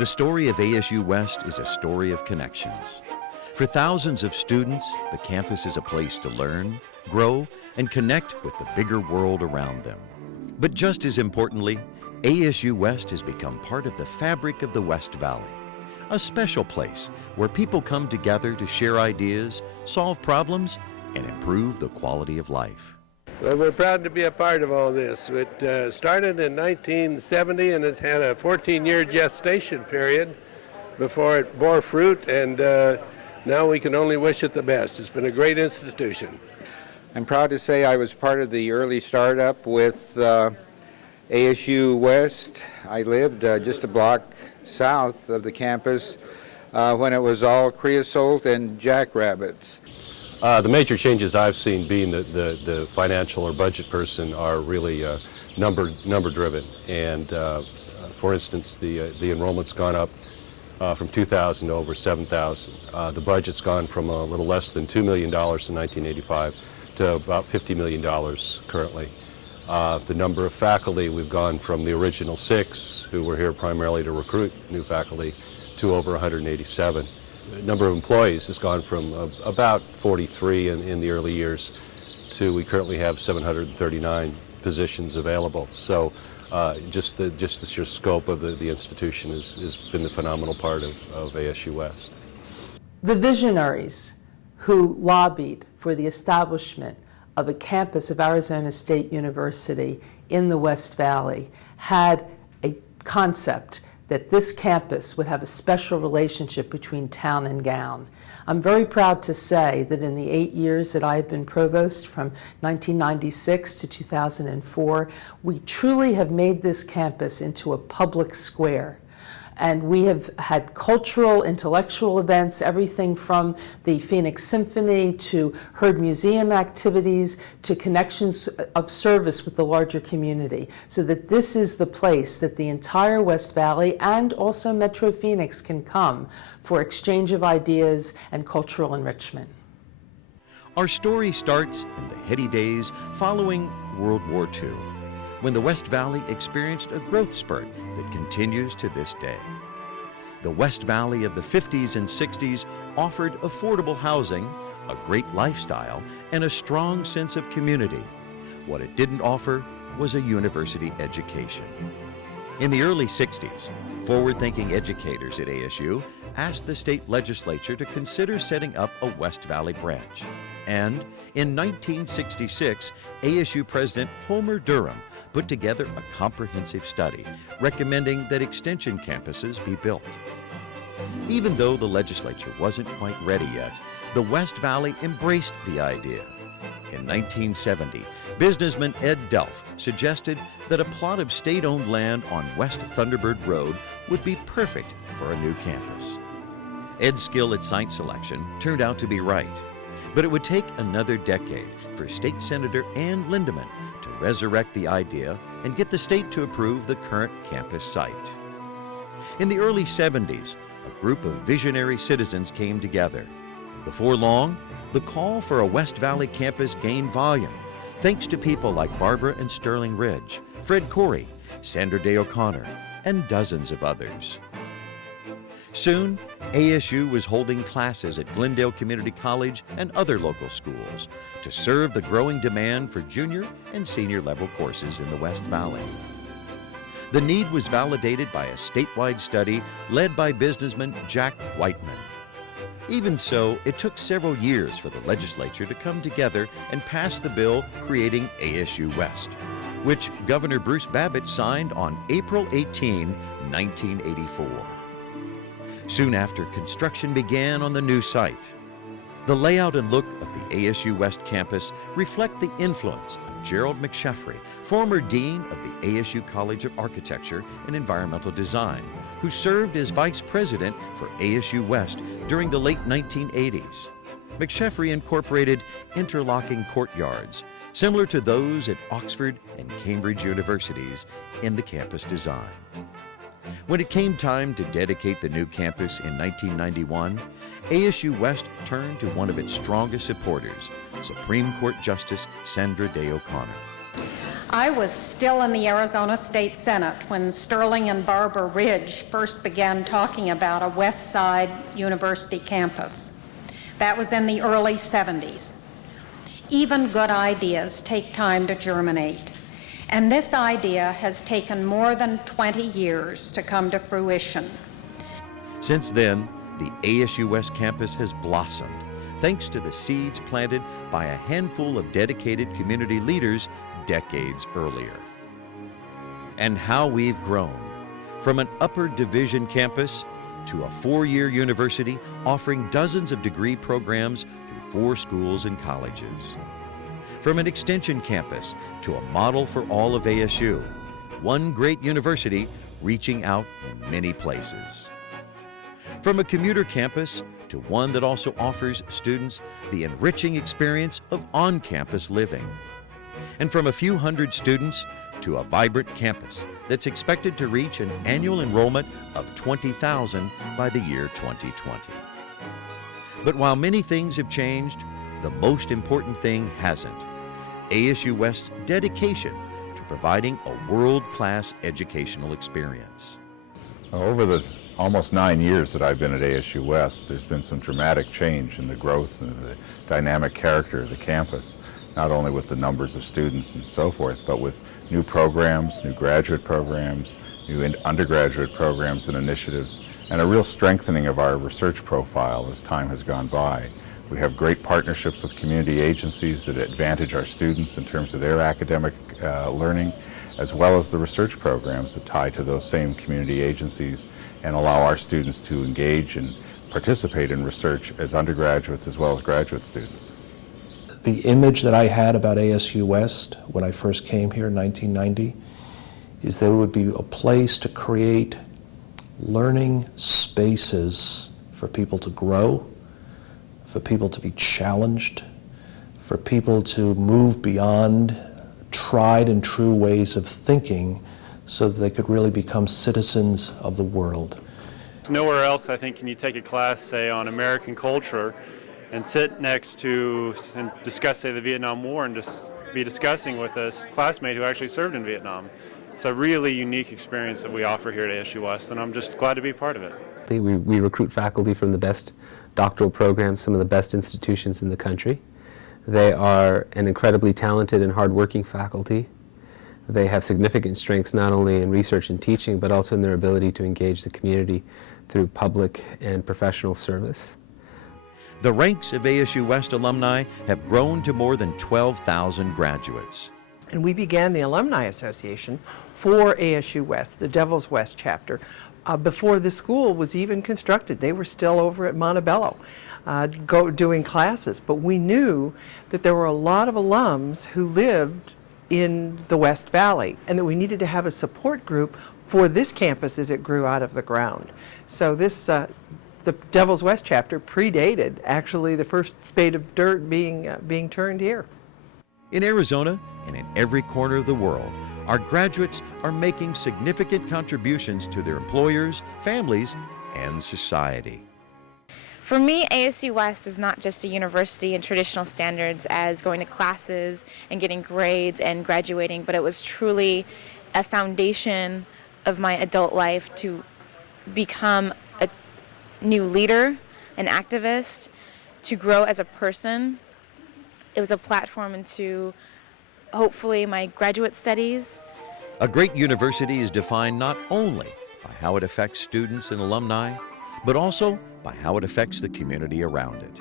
The story of ASU West is a story of connections. For thousands of students, the campus is a place to learn, grow, and connect with the bigger world around them. But just as importantly, ASU West has become part of the fabric of the West Valley, a special place where people come together to share ideas, solve problems, and improve the quality of life. Well, we're proud to be a part of all this. It started in 1970 and it had a 14-year gestation period before it bore fruit, and now we can only wish it the best. It's been a great institution. I'm proud to say I was part of the early startup with ASUWest. I lived just a block south of the campus when it was all creosote and jackrabbits. The major changes I've seen, being the financial or budget person, are really number driven. And for instance, the enrollment's gone up from 2,000 to over 7,000. The budget's gone from a little less than $2 million in 1985 to about $50 million currently. The number of faculty, we've gone from the original 6, who were here primarily to recruit new faculty, to over 187. The number of employees has gone from about 43 in the early years to we currently have 739 positions available. So just the sheer scope of the institution has been the phenomenal part of ASU West. The visionaries who lobbied for the establishment of a campus of Arizona State University in the West Valley had a concept that this campus would have a special relationship between town and gown. I'm very proud to say that in the 8 years that I have been provost, from 1996 to 2004, we truly have made this campus into a public square. And we have had cultural, intellectual events, everything from the Phoenix Symphony to Heard Museum activities to connections of service with the larger community, so that this is the place that the entire West Valley and also Metro Phoenix can come for exchange of ideas and cultural enrichment. Our story starts in the heady days following World War II, when the West Valley experienced a growth spurt that continues to this day. The West Valley of the 50s and 60s offered affordable housing, a great lifestyle, and a strong sense of community. What it didn't offer was a university education. In the early 60s, forward-thinking educators at ASU asked the state legislature to consider setting up a West Valley branch. And in 1966, ASU President Homer Durham put together a comprehensive study recommending that extension campuses be built. Even though the legislature wasn't quite ready yet, the West Valley embraced the idea. In 1970, businessman Ed Delph suggested that a plot of state-owned land on West Thunderbird Road would be perfect for a new campus. Ed's skill at site selection turned out to be right, but it would take another decade for State Senator Ann Lindeman to resurrect the idea and get the state to approve the current campus site. In the early 70s, a group of visionary citizens came together. Before long, the call for a West Valley campus gained volume, thanks to people like Barbara and Sterling Ridge, Fred Corey, Sandra Day O'Connor, and dozens of others. Soon, ASU was holding classes at Glendale Community College and other local schools to serve the growing demand for junior and senior level courses in the West Valley. The need was validated by a statewide study led by businessman Jack Whiteman. Even so, it took several years for the legislature to come together and pass the bill creating ASU West, which Governor Bruce Babbitt signed on April 18, 1984. Soon after, construction began on the new site. The layout and look of the ASU West campus reflect the influence of Gerald McSheffrey, former dean of the ASU College of Architecture and Environmental Design, who served as vice president for ASU West during the late 1980s. McSheffrey incorporated interlocking courtyards, similar to those at Oxford and Cambridge universities, in the campus design. When it came time to dedicate the new campus in 1991, ASU West turned to one of its strongest supporters, Supreme Court Justice Sandra Day O'Connor. I was still in the Arizona State Senate when Sterling and Barbara Ridge first began talking about a West Side University campus. That was in the early 70s. Even good ideas take time to germinate, and this idea has taken more than 20 years to come to fruition. Since then, the ASUWest campus has blossomed thanks to the seeds planted by a handful of dedicated community leaders decades earlier. And how we've grown from an upper division campus to a four-year university offering dozens of degree programs through 4 schools and colleges. From an extension campus to a model for all of ASU, one great university reaching out in many places. From a commuter campus to one that also offers students the enriching experience of on-campus living. And from a few hundred students to a vibrant campus that's expected to reach an annual enrollment of 20,000 by the year 2020. But while many things have changed, the most important thing hasn't. ASUWest's dedication to providing a world-class educational experience. Over the almost 9 years that I've been at ASUWest, there's been some dramatic change in the growth and the dynamic character of the campus, not only with the numbers of students and so forth, but with new programs, new graduate programs, new undergraduate programs and initiatives, and a real strengthening of our research profile as time has gone by. We have great partnerships with community agencies that advantage our students in terms of their academic learning, as well as the research programs that tie to those same community agencies and allow our students to engage and participate in research as undergraduates as well as graduate students. The image that I had about ASUWest when I first came here in 1990 is that it would be a place to create learning spaces for people to grow, for people to be challenged, for people to move beyond tried and true ways of thinking so that they could really become citizens of the world. Nowhere else, I think, can you take a class, say, on American culture and sit next to and discuss, say, the Vietnam War and just be discussing with a classmate who actually served in Vietnam. It's a really unique experience that we offer here at ASUWest, and I'm just glad to be part of it. We recruit faculty from the best doctoral programs, some of the best institutions in the country. They are an incredibly talented and hardworking faculty. They have significant strengths not only in research and teaching, but also in their ability to engage the community through public and professional service. The ranks of ASUWest alumni have grown to more than 12,000 graduates. And we began the Alumni Association for ASUWest, the Devil's West chapter, before the school was even constructed. They were still over at Montebello doing classes, but we knew that there were a lot of alums who lived in the West Valley and that we needed to have a support group for this campus as it grew out of the ground. So this, the Devil's West chapter predated actually the first spade of dirt being turned here. In Arizona and in every corner of the world, our graduates are making significant contributions to their employers, families, and society. For me, ASUWest is not just a university in traditional standards as going to classes and getting grades and graduating, but it was truly a foundation of my adult life to become a new leader, an activist, to grow as a person. It was a platform into, hopefully, my graduate studies. A great university is defined not only by how it affects students and alumni, but also by how it affects the community around it.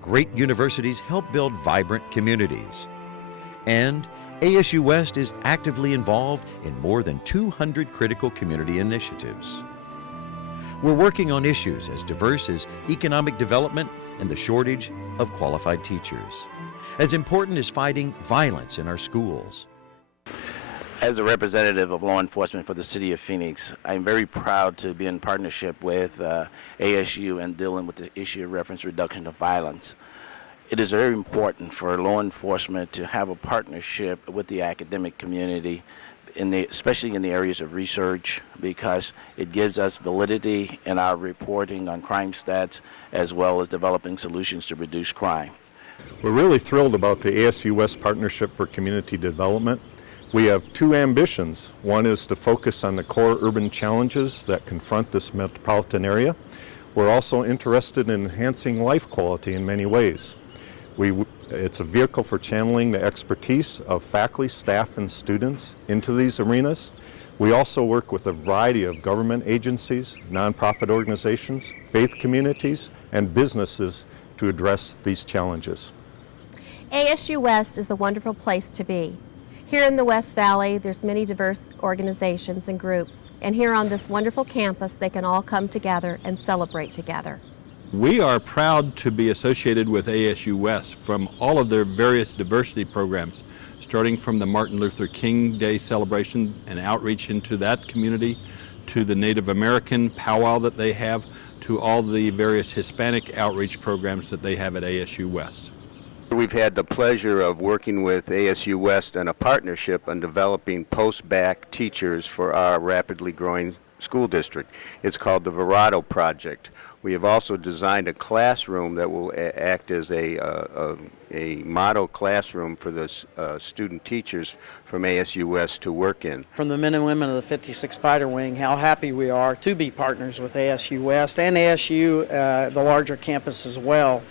Great universities help build vibrant communities. And ASUWest is actively involved in more than 200 critical community initiatives. We're working on issues as diverse as economic development and the shortage of qualified teachers, as important as fighting violence in our schools. As a representative of law enforcement for the city of Phoenix, I'm very proud to be in partnership with ASU and dealing with the issue of reference reduction of violence. It is very important for law enforcement to have a partnership with the academic community, especially in the areas of research, because it gives us validity in our reporting on crime stats as well as developing solutions to reduce crime. We're really thrilled about the ASUWest Partnership for Community Development. We have two ambitions. One is to focus on the core urban challenges that confront this metropolitan area. We're also interested in enhancing life quality in many ways. It's a vehicle for channeling the expertise of faculty, staff, and students into these arenas. We also work with a variety of government agencies, nonprofit organizations, faith communities, and businesses to address these challenges. ASUWest is a wonderful place to be. Here in the West Valley, there's many diverse organizations and groups, and here on this wonderful campus, they can all come together and celebrate together. We are proud to be associated with ASUWest from all of their various diversity programs, starting from the Martin Luther King Day celebration and outreach into that community, to the Native American powwow that they have, to all the various Hispanic outreach programs that they have at ASUWest. We've had the pleasure of working with ASUWest and a partnership on developing post-bac teachers for our rapidly growing school district. It's called the Verado Project. We have also designed a classroom that will act as a model classroom for the student teachers from ASUWest to work in. From the men and women of the 56th Fighter Wing, how happy we are to be partners with ASUWest and ASU, the larger campus as well,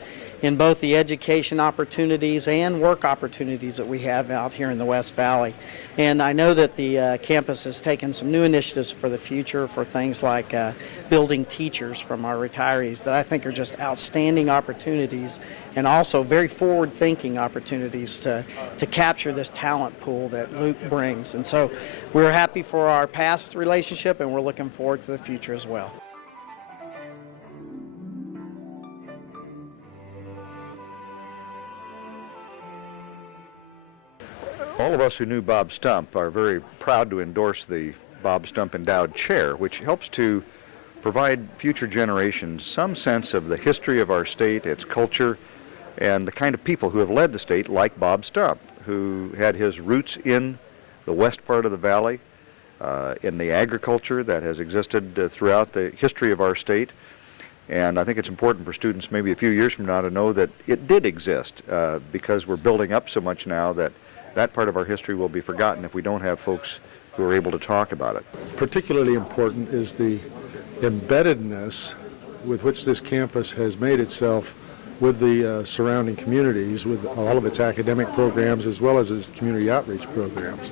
in both the education opportunities and work opportunities that we have out here in the West Valley. And I know that the campus has taken some new initiatives for the future for things like building teachers from our retirees that I think are just outstanding opportunities, and also very forward-thinking opportunities to capture this talent pool that Luke brings. And so we're happy for our past relationship, and we're looking forward to the future as well. All of us who knew Bob Stump are very proud to endorse the Bob Stump Endowed Chair, which helps to provide future generations some sense of the history of our state, its culture, and the kind of people who have led the state, like Bob Stump, who had his roots in the west part of the valley, in the agriculture that has existed throughout the history of our state. And I think it's important for students maybe a few years from now to know that it did exist, because we're building up so much now that that part of our history will be forgotten if we don't have folks who are able to talk about it. Particularly important is the embeddedness with which this campus has made itself with the surrounding communities, with all of its academic programs as well as its community outreach programs.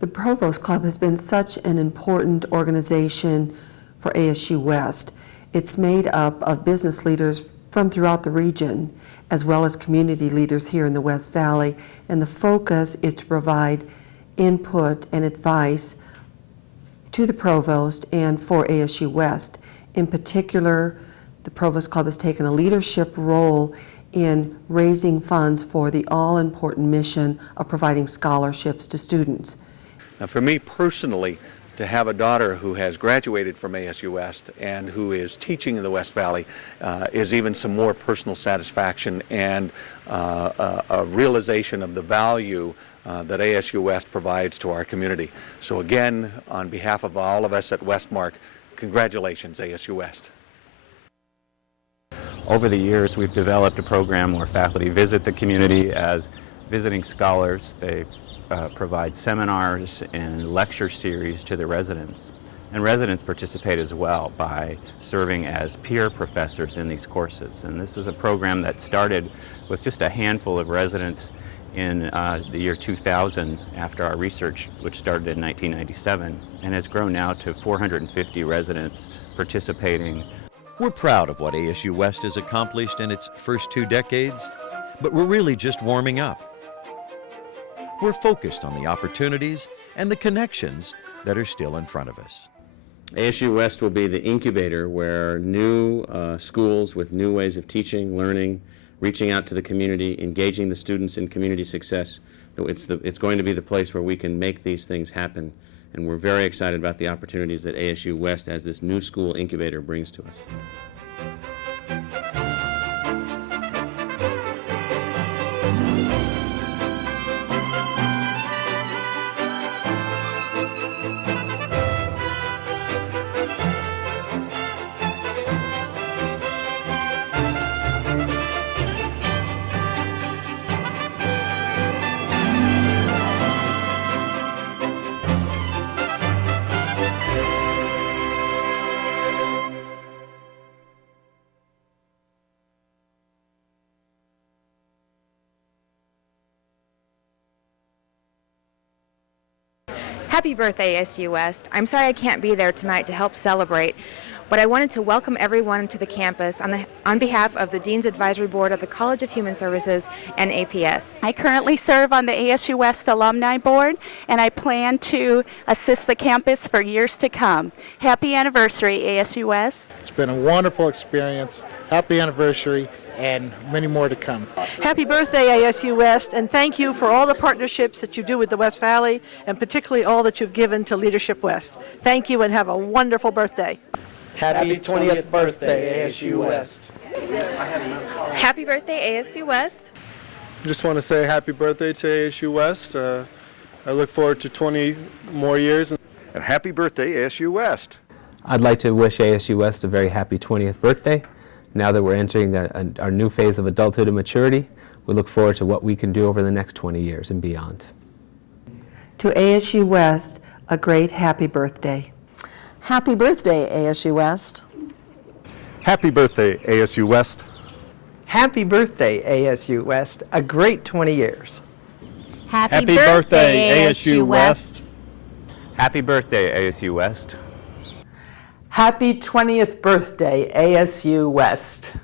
The Provost Club has been such an important organization for ASUWest. It's made up of business leaders from throughout the region, as well as community leaders here in the West Valley, and the focus is to provide input and advice to the Provost and for ASUWest. In particular, the Provost Club has taken a leadership role in raising funds for the all-important mission of providing scholarships to students. Now, for me personally, to have a daughter who has graduated from ASUWest and who is teaching in the West Valley is even some more personal satisfaction and a realization of the value that ASUWest provides to our community. So again, on behalf of all of us at Westmark, congratulations, ASUWest. Over the years, we've developed a program where faculty visit the community as visiting scholars. They provide seminars and lecture series to the residents. And residents participate as well by serving as peer professors in these courses. And this is a program that started with just a handful of residents in the year 2000 after our research, which started in 1997, and has grown now to 450 residents participating. We're proud of what ASUWest has accomplished in its first 2 decades, but we're really just warming up. We're focused on the opportunities and the connections that are still in front of us. ASUWest will be the incubator where new schools with new ways of teaching, learning, reaching out to the community, engaging the students in community success. It's going to be the place where we can make these things happen. And we're very excited about the opportunities that ASUWest as this new school incubator brings to us. Happy birthday, ASU West. I'm sorry I can't be there tonight to help celebrate, but I wanted to welcome everyone to the campus on behalf of the Dean's Advisory Board of the College of Human Services and APS. I currently serve on the ASU West Alumni Board, and I plan to assist the campus for years to come. Happy anniversary, ASU West. It's been a wonderful experience. Happy anniversary, and many more to come. Happy birthday, ASU West, and thank you for all the partnerships that you do with the West Valley, and particularly all that you've given to Leadership West. Thank you, and have a wonderful birthday. Happy 20th birthday, ASU West. Happy birthday, ASU West. I just want to say happy birthday to ASU West. I look forward to 20 more years. And happy birthday, ASU West. I'd like to wish ASU West a very happy 20th birthday. Now that we're entering our new phase of adulthood and maturity, we look forward to what we can do over the next 20 years and beyond. To ASU West, a great happy birthday. Happy birthday, ASU West. Happy birthday, ASU West. Happy birthday, ASU West. A great 20 years. Happy birthday, ASU West. Happy birthday, ASU West. Happy 20th birthday, ASU West.